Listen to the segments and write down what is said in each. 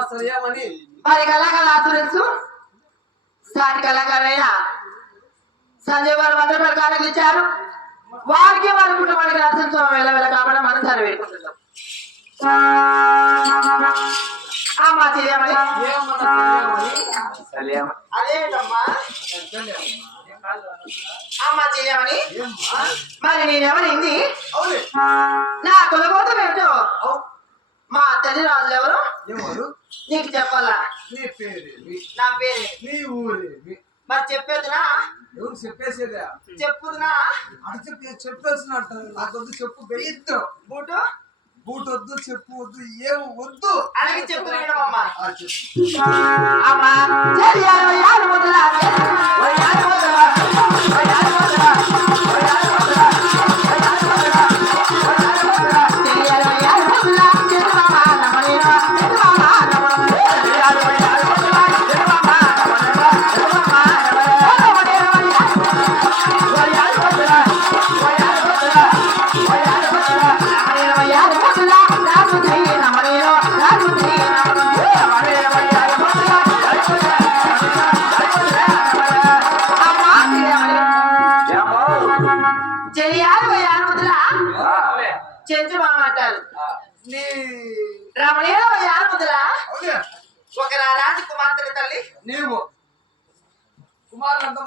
మరి? కళాకారులు ఆతురచ్చు సాటి కళాకారులైన సంజయ్ వారు వంద ప్రకారాలు ఇచ్చారు. వారికి వారి కుటుంబానికి రచించడం వెళ్ళ వెళ్ళ కాబట్టి మనం సరే పెట్టుకుంటున్నాం అమ్మా తెలియమని అదేంటమ్మా? అమ్మా తెలియమని మరి. నేనేమనింది నా కులబోతం ఏంటో మా తల్లి రాజులు ఎవరు నీకు చెప్పాలా నీ పేరేమి నా పేరే నీ ఊరేమి మరి చెప్పేదినా ఎవరు చెప్పేసేదా చెప్పుదునా అటు చెప్పి చెప్పేస్తున్నాడు నాకొద్దు చెప్పు వెయ్యద్దు బూటు బూట్ వద్దు చెప్పు వద్దు ఏం వద్దు అలాగే చెప్పు అమ్మా చెప్పు అమ్మా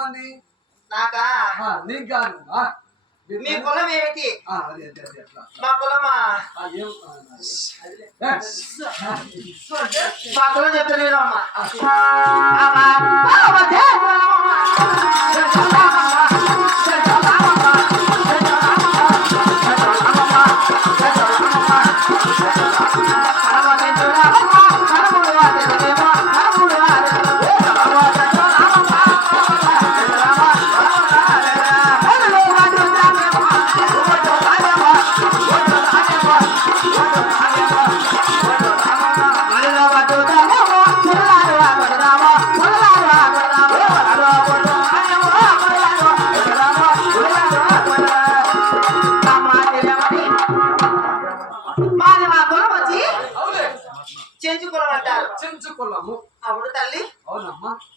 ఉంది నాకా? నీకు కాదు. మీ కులం ఏమిటి? మా కులమా? మా కులం చెప్తలేను అమ్మా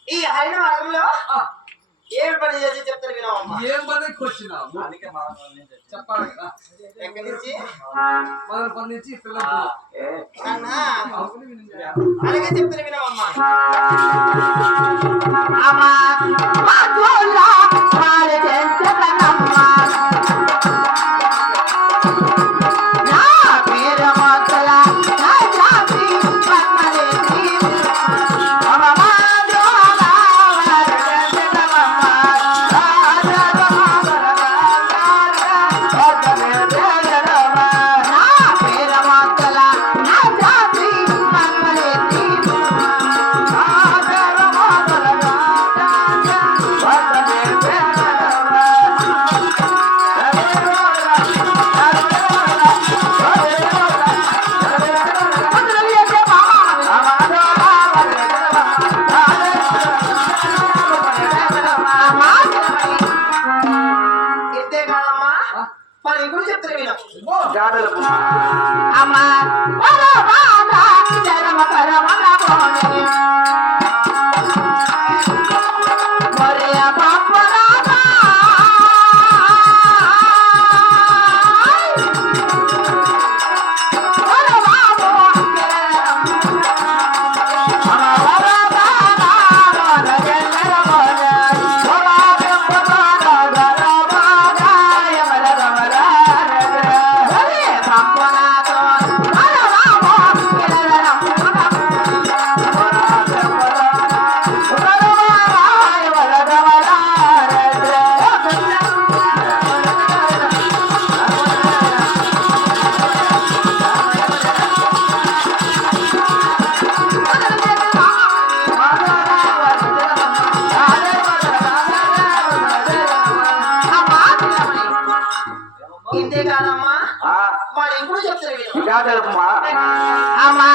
ఈ అయిన వారంలో ఏం పని చేసి చెప్తారు వినవమ్మా? ఏం పని వచ్చినాము అందుకే చెప్పాలి ఎక్కడి నుంచి? మన పని నుంచి పిల్లలు అలాగే చెప్తారు వినవమ్మా. అమ్మా అమ్మా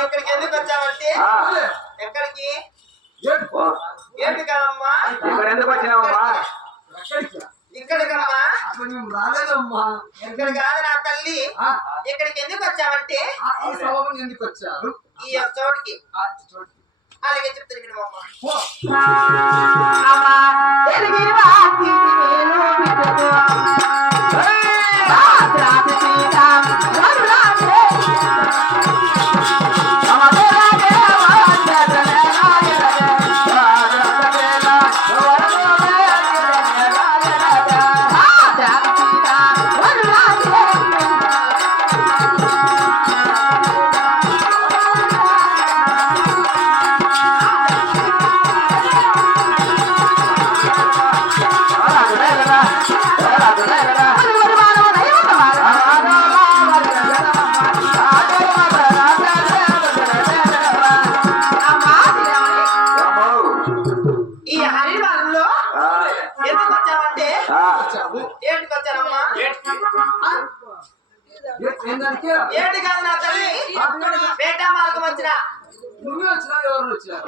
మనం ఎందుకు వచ్చామంటే ఎక్కడికి? ఏంటి కదమ్మా? ఇక్కడ ఎందుకు వచ్చినావమ్మా? ఇక్కడ కాదు ఎందుకు వచ్చావంటే ఈ సభకు అలాగే చెప్తాను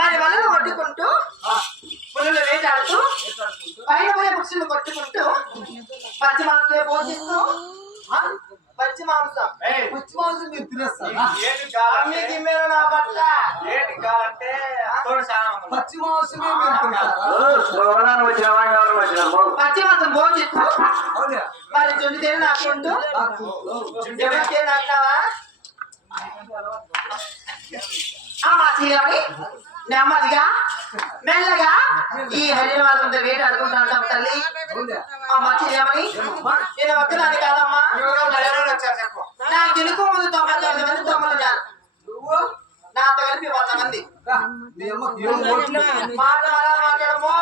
మరి వలలు కొట్టుకుంటూ పులులు వేటాడుతూ పైన పోయే పక్షులు కొట్టుకుంటూ పచ్చి మాంసమే పోషిస్తూ పచ్చి మాంసం పచ్చి మాంసం మీరు తినేస్తారా? అమ్మి గిమ్మెలు నా పట్ల. పచ్చి మాంసమే మాంసం పోషిస్తూ మరి జుండి తేలి నాకుంటూ నాకున్నావా? చీరమని నెమ్మదిగా మెల్లగా ఈ హరివారంతో వేటాడుకుంటా ఉంటాం తల్లి. అమ్మా చీరమని నేను ఒక్కదాన్ని కాదమ్మా. నాకు తెలుగు ముందు తొంభై తొమ్మిది మంది తొమ్మిది ఉన్నారు. నువ్వు నాతో కలిపి వంద మంది మాట్లాడమో.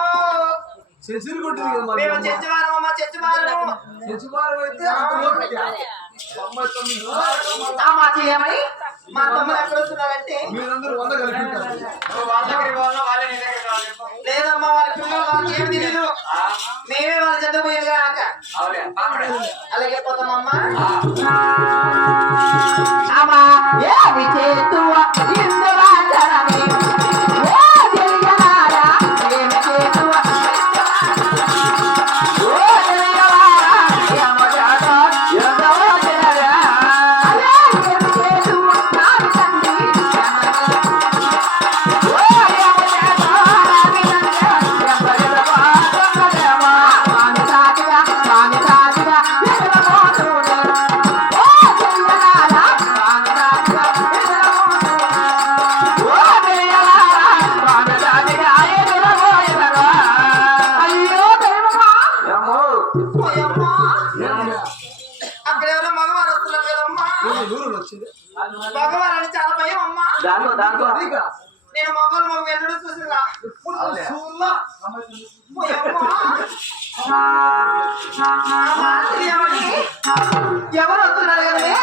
సెంచరీ కొట్టింది కదా మరి మేము అమ్మ. చచ్చివారం అమ్మ చచ్చివారం సెంచువారం అయితే అంత ఓపిక. తొంభై తొమ్మిది. ఉన్నారు. అమ్మా చీరమని మా తమ్ముడు ఎక్కడ వస్తున్నారంటే. లేదమ్మా వాళ్ళ పిల్లలు వాళ్ళకి ఏమి తెలియదు మేమే వాళ్ళ చెత్త పోయేది కాక అలాగే పోతామమ్మా చేతువ ఎవరు వస్తున్నారు కదండి?